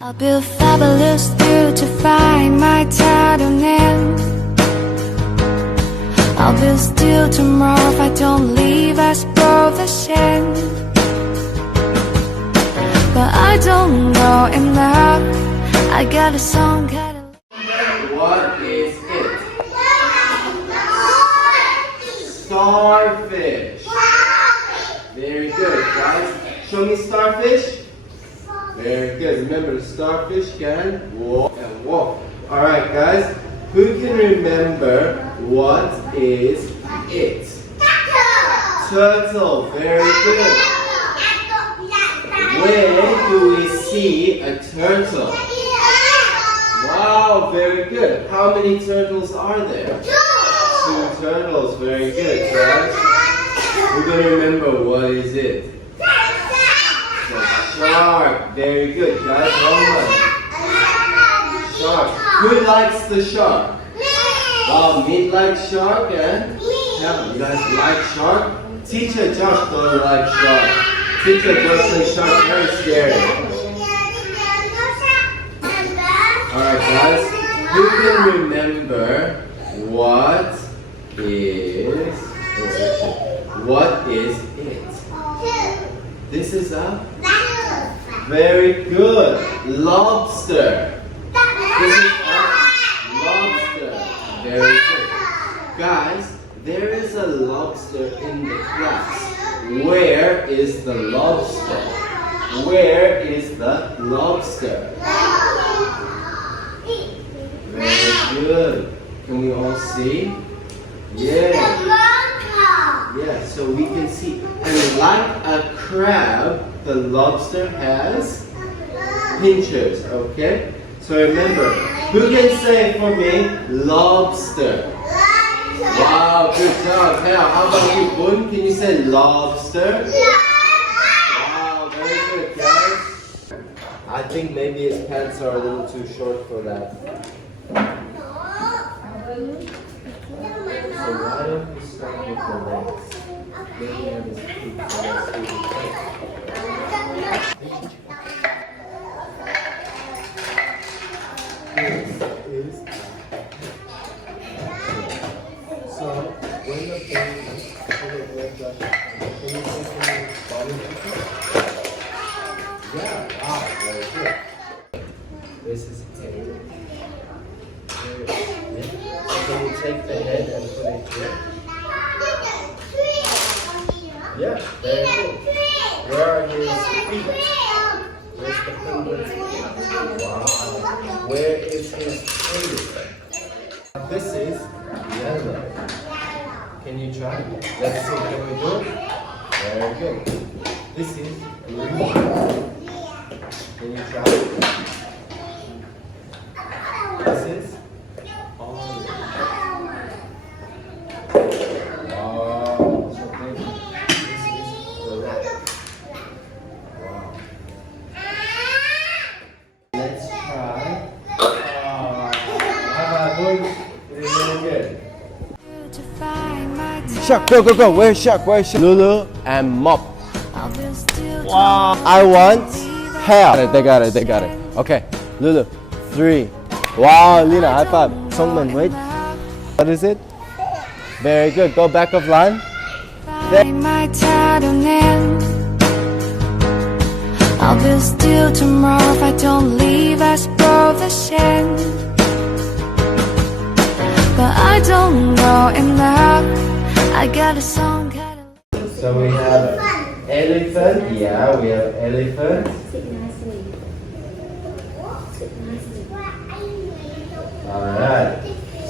I'll be fabulous due to find my title name. I'll be still tomorrow if I don't leave us both the same. But I don't know enough. I got a song called. What is it? Starfish. Very good, guys. Show me starfish. Very good. Remember, the starfish can walk and walk. Alright, guys. Who can remember what is it? Turtle. Very good. Where do we see a turtle? Wow, very good. How many turtles are there? Two turtles. Very good, guys. We're going to remember what is it? The shark. Very good, guys. Shark. Who likes the shark? Me likes shark and yeah, you guys like shark? Teacher Josh don't like shark. Teacher Josh says shark very scary. Alright, guys. Who can remember what is it? This is a very good lobster. This is a lobster. Very good. Guys, there is a lobster in the class. Where is the lobster? Where is the lobster? Very good. Can we all see? Yeah. Yeah, so we can see. And like a crab, the lobster has pinchers, okay? So remember, who can say for me, lobster? Wow, good job. Now, how about you, Boon? Can you say lobster? Wow, very good, guys. I think maybe his pants are a little too short for that. So why don't we start with the legs? Then we have his feet. So when the baby can you say body picture? Yeah, wow, very good. This is A. Can you take the head and put it here? Yeah, very good. Where are his feet? Where's the penguin's feet? Wow. Where is his tail? This is yellow. Can you try? Let's see. Can we do it? Very good. This is green. Can you try? This is orange. Wow. So maybe this is red. Wow. Let's try. Really good. Shark, go. Where's Shark? Lulu and Mop. Wow. I want hair. They got it. Okay. Lulu. 3. Wow, Lina, high five. Songman, wait. What is it? Very good. Go back of line. I'll be still tomorrow if I don't leave us both the same. But I don't know enough. I got a song called. So we have elephant. Yeah, we have elephant. Alright.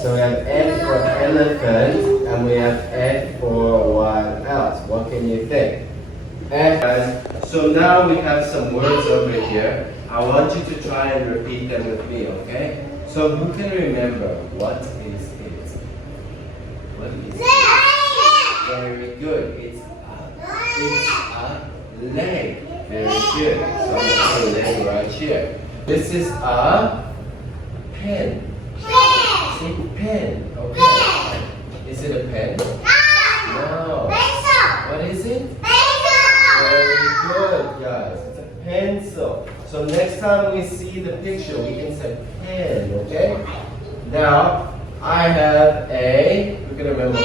So we have F for elephant and we have F for what else? What can you think? F. So now we have some words over here. I want you to try and repeat them with me, okay? So who can remember what is it? What is it? Very good. It's a leg. Very good. So I'm going to put a leg right here. This is a pen. Say pen. Okay. Is it a pen? No. What is it? Very good, guys. It's a pencil. So next time we see the picture, we can say pen, okay? Now, I have a, we're gonna remember.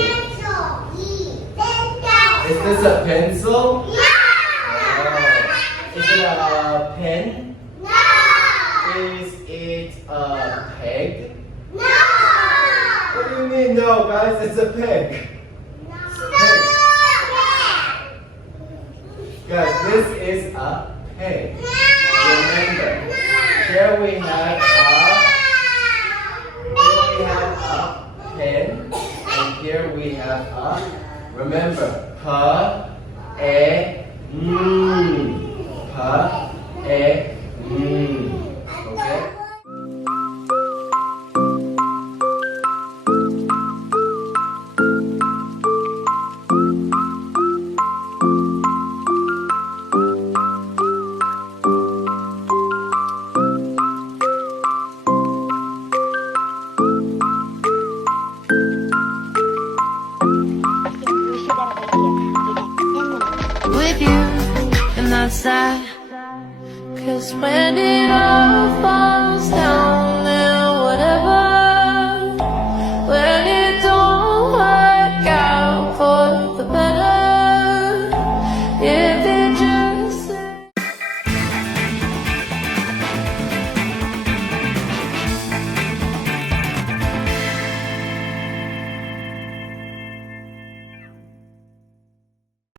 Is this a pencil? No! Is it a pen? No! Is it a peg? No! What do you mean no, guys? It's a peg. Peg. Guys, this is a peg. Remember, here we have a pen, and here we have a, remember, pa, e, pa, e, okay? with you, and that's that. 'Cause when it all falls down